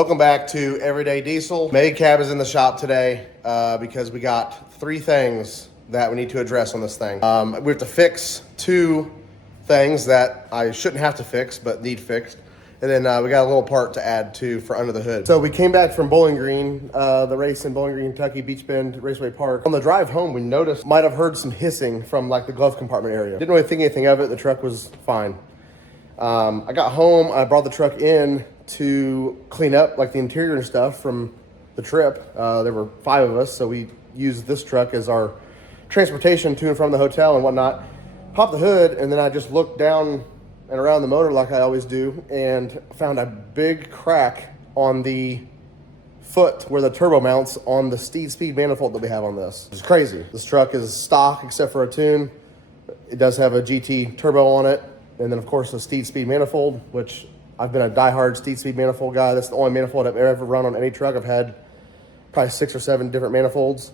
Welcome back to Everyday Diesel. MEGACAB is in the shop today because we got 3 things that we need to address on this thing. We have to fix 2 things that I shouldn't have to fix but need fixed. And then we got a little part to add to for under the hood. So we came back from Bowling Green, the race in Bowling Green, Kentucky, Beach Bend Raceway Park. On the drive home, we noticed, might have heard some hissing from like the glove compartment area. Didn't really think anything of it. The truck was fine. I got home, I brought the truck in to clean up like the interior and stuff from the trip. There were 5 of us, so we used this truck as our transportation to and from the hotel and whatnot. Popped the hood, and then I just looked down and around the motor like I always do, and found a big crack on the foot where the turbo mounts on the Steed Speed manifold that we have on this. It's crazy. This truck is stock except for a tune. It does have a GT turbo on it, and then of course the Steed Speed manifold, which I've been a diehard Steed Speed manifold guy. That's the only manifold I've ever run on any truck. I've had probably 6 or 7 different manifolds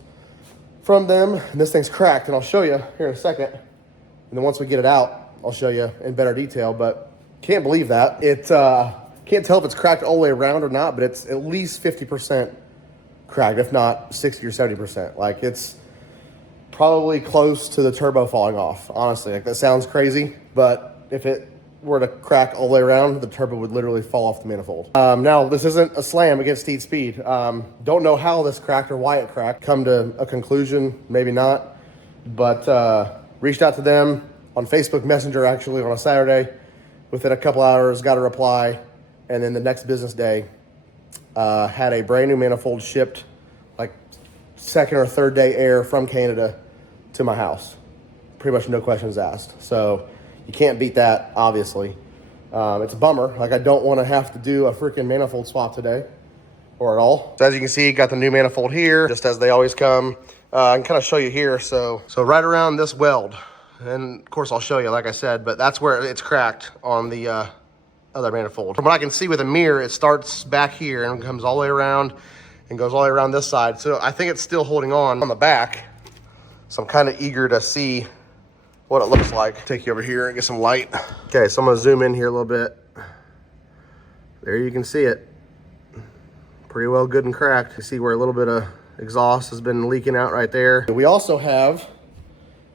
from them, and this thing's cracked, and I'll show you here in a second. And then once we get it out, I'll show you in better detail, but can't believe that. It can't tell if it's cracked all the way around or not, but it's at least 50% cracked, if not 60 or 70%. Like, it's probably close to the turbo falling off, honestly. Like, that sounds crazy, but if it were to crack all the way around, the turbo would literally fall off the manifold. Now, this isn't a slam against Steed Speed. Don't know how this cracked or why it cracked. Come to a conclusion, maybe not, but reached out to them on Facebook Messenger, actually, on a Saturday. Within a couple hours, got a reply, and then the next business day, had a brand new manifold shipped, like 2nd or 3rd day air from Canada to my house. Pretty much no questions asked. So you can't beat that, obviously. It's a bummer. Like, I don't want to have to do a freaking manifold swap today, or at all. So as you can see, got the new manifold here, just as they always come. I can kind of show you here. So right around this weld. And of course I'll show you, like I said, but that's where it's cracked on the other manifold. From what I can see with a mirror, it starts back here and comes all the way around and goes all the way around this side. So I think it's still holding on the back. So I'm kind of eager to see what it looks like. Take you over here and get some light. Okay, so I'm gonna zoom in here a little bit. There you can see it. Pretty well good and cracked. You see where a little bit of exhaust has been leaking out right there. We also have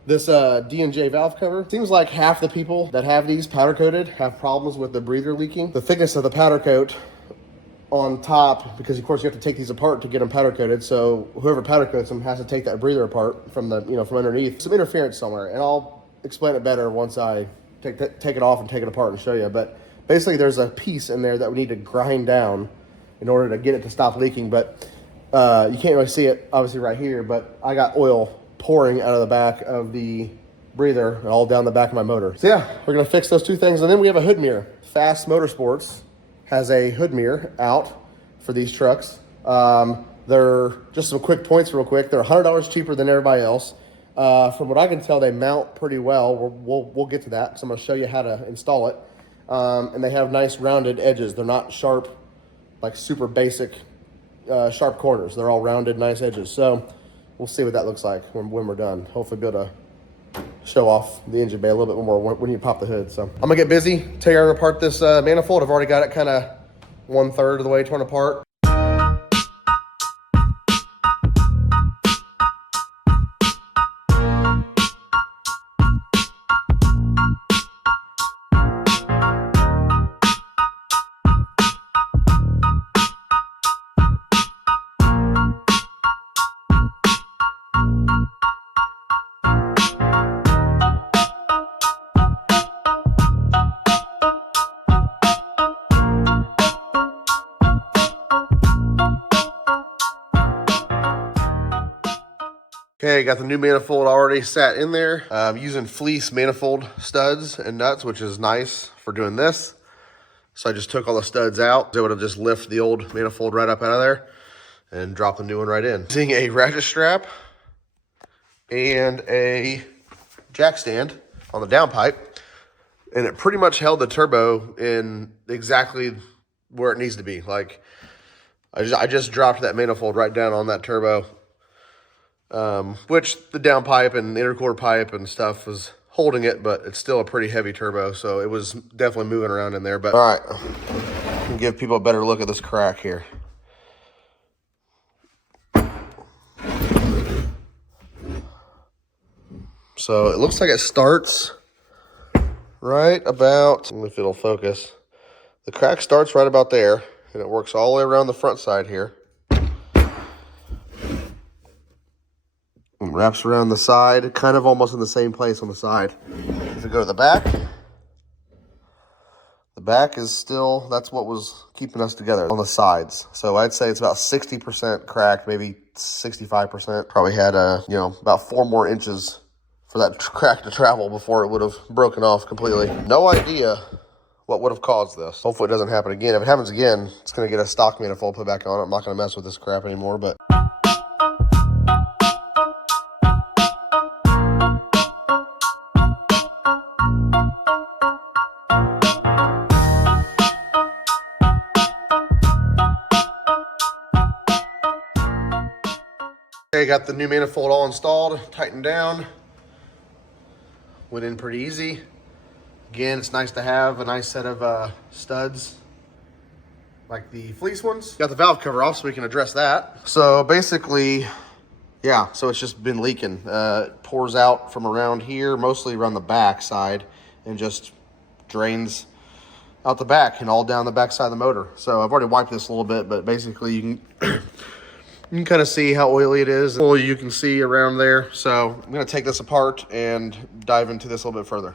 this D&J valve cover. Seems like half the people that have these powder coated have problems with the breather leaking. The thickness of the powder coat on top, because of course you have to take these apart to get them powder coated. So whoever powder coats them has to take that breather apart from the, from underneath. Some interference somewhere, and I'll explain it better once I take it off and take it apart and show you. But basically there's a piece in there that we need to grind down in order to get it to stop leaking. But you can't really see it obviously right here, but I got oil pouring out of the back of the breather and all down the back of my motor. So yeah, we're gonna fix those 2 things. And then we have a hood mirror. Fass Motorsports has a hood mirror out for these trucks. They're just some quick points real quick. They're $100 cheaper than everybody else. From what I can tell, they mount pretty well. We'll get to that. So I'm gonna show you how to install it. And they have nice rounded edges. They're not sharp, like super basic sharp corners. They're all rounded, nice edges. So we'll see what that looks like when we're done. Hopefully be able to show off the engine bay a little bit more when you pop the hood. So I'm gonna get busy, tear apart this manifold. I've already got it kind of 1/3 of the way torn apart. Okay, got the new manifold already sat in there. I'm using fleece manifold studs and nuts, which is nice for doing this. So I just took all the studs out. I was able to just lift the old manifold right up out of there and drop the new one right in. Using a ratchet strap and a jack stand on the downpipe. And it pretty much held the turbo in exactly where it needs to be. Like, I just dropped that manifold right down on that turbo. Which the downpipe and the intercooler pipe and stuff was holding it, but it's still a pretty heavy turbo, so it was definitely moving around in there. But all right, and give people a better look at this crack here. So it looks like it starts right about, I don't know if it'll focus. The crack starts right about there, and it works all the way around the front side here. And wraps around the side, kind of almost in the same place on the side. If we go to the back is still, that's what was keeping us together on the sides. So I'd say it's about 60% cracked, maybe 65%. Probably had about 4 more inches for that crack to travel before it would have broken off completely. No idea what would have caused this. Hopefully it doesn't happen again. If it happens again, it's gonna get a stock manifold put back on it. I'm not gonna mess with this crap anymore, but. Okay, got the new manifold all installed, tightened down. Went in pretty easy. Again, it's nice to have a nice set of studs like the fleece ones. Got the valve cover off so we can address that. So basically, yeah, so it's just been leaking. It pours out from around here, mostly around the back side, and just drains out the back and all down the back side of the motor. So I've already wiped this a little bit, but basically you can you can kind of see how oily it is. Oil you can see around there. So I'm gonna take this apart and dive into this a little bit further.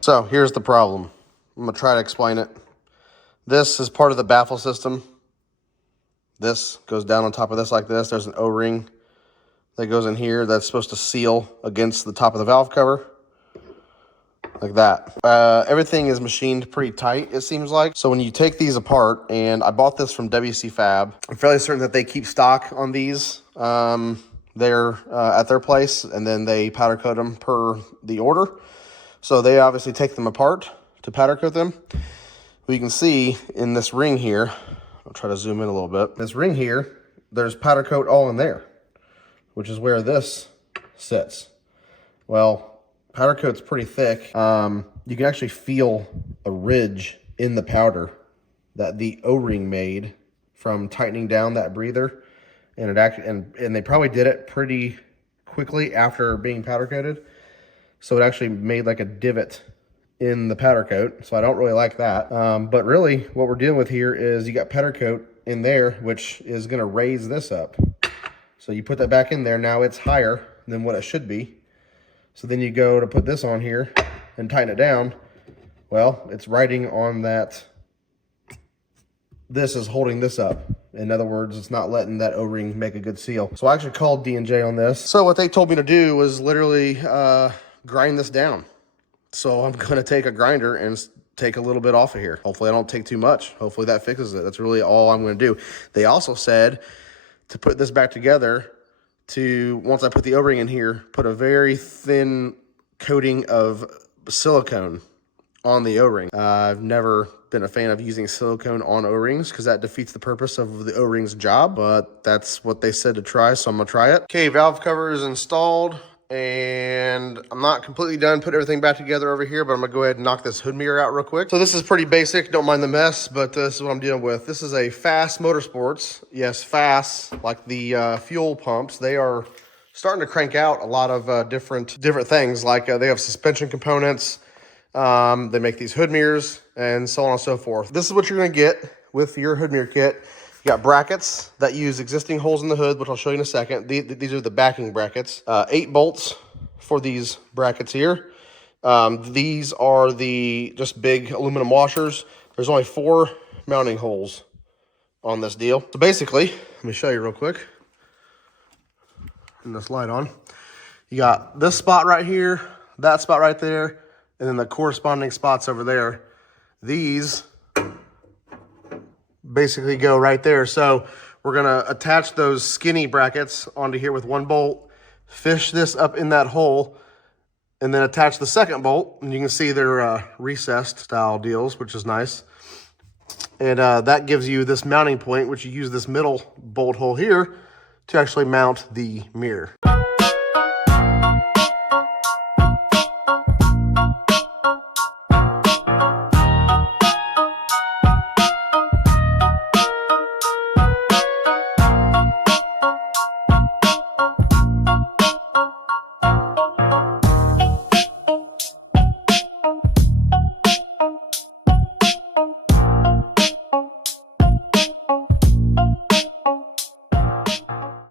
So here's the problem. I'm gonna try to explain it. This is part of the baffle system. This goes down on top of this like this. There's an O-ring that goes in here that's supposed to seal against the top of the valve cover. Like that. Everything is machined pretty tight, it seems like. So when you take these apart, and I bought this from WC Fab, I'm fairly certain that they keep stock on these. They're at their place, and then they powder coat them per the order. So they obviously take them apart to powder coat them. We can see in this ring here, I'll try to zoom in a little bit. This ring here, there's powder coat all in there, which is where this sits. Well, powder coat's pretty thick. You can actually feel a ridge in the powder that the O-ring made from tightening down that breather. And it actually, and they probably did it pretty quickly after being powder coated. So it actually made like a divot in the powder coat, so I don't really like that. But really, what we're dealing with here is you got powder coat in there, which is gonna raise this up. So you put that back in there, now it's higher than what it should be. So then you go to put this on here and tighten it down. Well, it's riding on that. This is holding this up. In other words, it's not letting that O-ring make a good seal. So I actually called D&J on this. So what they told me to do was literally grind this down. So I'm gonna take a grinder and take a little bit off of here. Hopefully I don't take too much. Hopefully that fixes it. That's really all I'm gonna do. They also said to put this back together, to, once I put the O-ring in here, put a very thin coating of silicone on the O-ring. I've never been a fan of using silicone on O-rings because that defeats the purpose of the O-ring's job, but that's what they said to try, so I'm gonna try it. Okay, valve cover is installed. And I'm not completely done putting everything back together over here, but I'm gonna go ahead and knock this hood mirror out real quick. So this is pretty basic, don't mind the mess, but this is what I'm dealing with. This is a Fass Motorsports. Yes, Fass, like the fuel pumps, they are starting to crank out a lot of different things. Like they have suspension components, they make these hood mirrors, and so on and so forth. This is what you're gonna get with your hood mirror kit. You got brackets that use existing holes in the hood, which I'll show you in a second. These are the backing brackets. 8 bolts for these brackets here. These are the just big aluminum washers. There's only 4 mounting holes on this deal. So basically, let me show you real quick. Turn this light on. You got this spot right here, that spot right there, and then the corresponding spots over there. These basically go right there. So we're gonna attach those skinny brackets onto here with 1 bolt, fish this up in that hole, and then attach the second bolt. And you can see they're recessed style deals, which is nice. And that gives you this mounting point, which you use this middle bolt hole here to actually mount the mirror.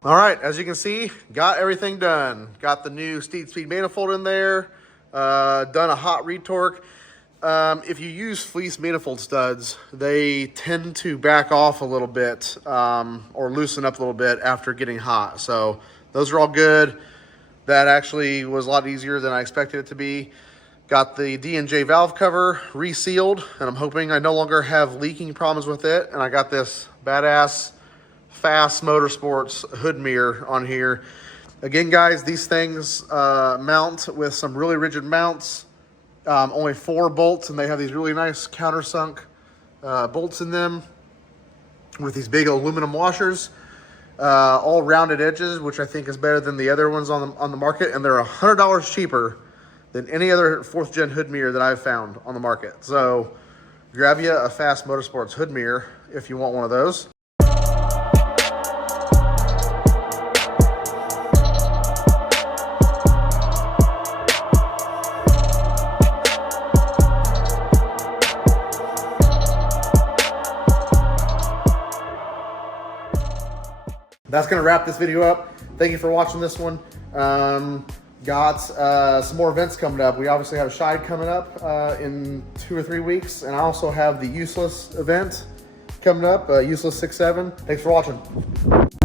All right, as you can see, got everything done. Got the new Steed Speed manifold in there, done a hot retorque. If you use fleece manifold studs, they tend to back off a little bit or loosen up a little bit after getting hot. So those are all good. That actually was a lot easier than I expected it to be. Got the D&J valve cover resealed, and I'm hoping I no longer have leaking problems with it. And I got this badass Fass Motorsports hood mirror on here. Again, guys, these things mount with some really rigid mounts. Only 4 bolts, and they have these really nice countersunk bolts in them with these big aluminum washers, all rounded edges, which I think is better than the other ones on the market, and they're $100 cheaper than any other 4th gen hood mirror that I've found on the market. So grab you a Fass Motorsports hood mirror if you want one of those. That's gonna wrap this video up. Thank you for watching this one. Got some more events coming up. We obviously have Shide coming up in 2 or 3 weeks, and I also have the Useless event coming up, Useless 6-7. Thanks for watching.